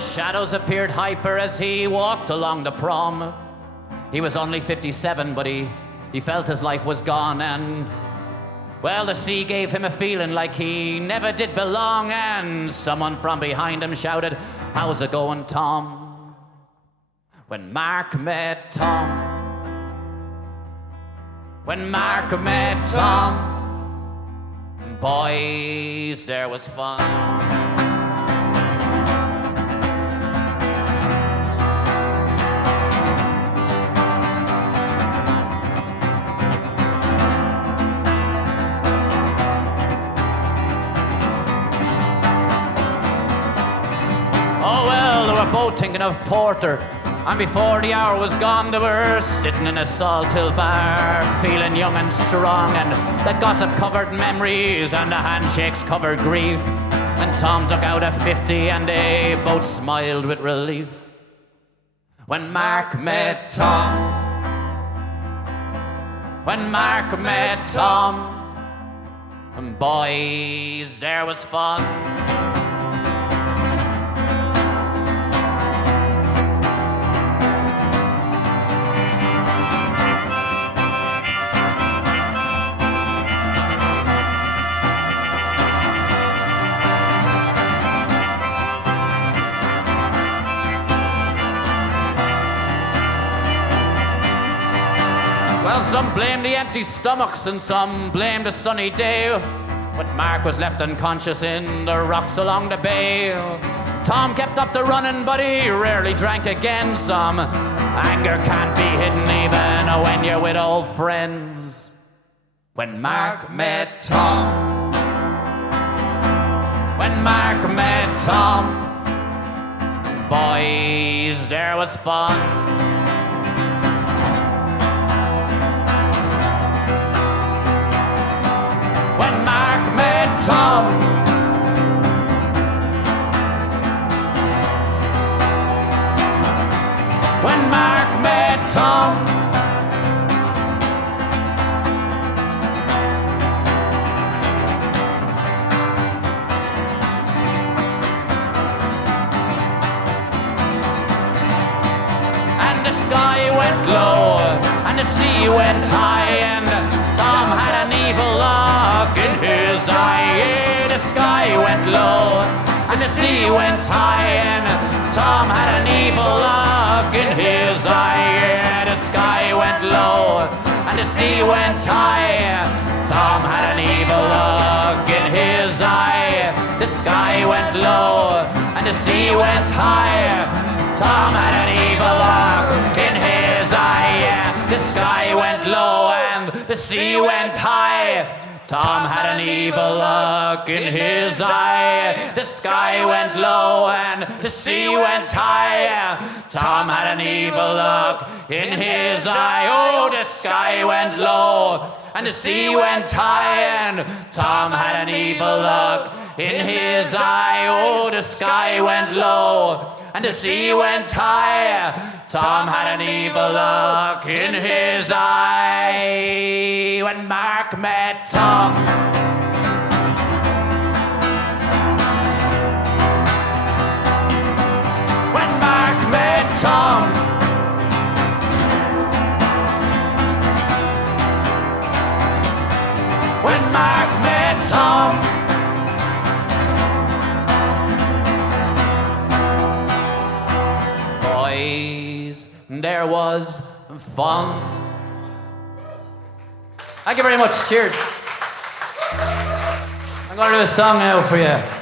shadows appeared hyper as he walked along the prom. He was only 57, but he felt his life was gone, and well, the sea gave him a feeling like he never did belong, and someone from behind him shouted, "How's it going, Tom?" When Mark met Tom, when Mark met Tom, boys, there was fun. Oh well, they were both thinking of porter, and before the hour was gone, they were sitting in a Salt Hill bar, feeling young and strong, and the gossip covered memories and the handshakes covered grief. And Tom took out a 50 and they both smiled with relief. When Mark met Tom, when Mark met Tom, and boys, there was fun. Well, some blamed the empty stomachs and some blamed the sunny day, but Mark was left unconscious in the rocks along the bay. Tom kept up the running, but he rarely drank again. Some anger can't be hidden even when you're with old friends. When Mark met Tom, when Mark met Tom, boys, there was fun. When Mark met Tom, when Mark met Tom, and the sky went low and the sea went high, and Tom had an evil look in his eye. Yeah, the sky went low and the sea went high, and Tom had an evil look in his eye. Yeah, the sky went low and the sea went high. Tom had an evil look in his eye. The sky went low and the sea went high. Tom had an evil look in his eye. Yeah, the sky went low and the sea went high. Tom had an evil look in his eye. The sky went low and the sea went high. Tom had an evil look in his eye. Oh, the sky went low and the sea went high, and Tom had an evil look in his eye. Oh, the sky went low and the sea went high. Tom had an evil look in his eye. When Mark met Tom, when Mark met Tom, when Mark met Tom, boys, there was fun. Thank you very much. Cheers. I'm going to do a song now for you.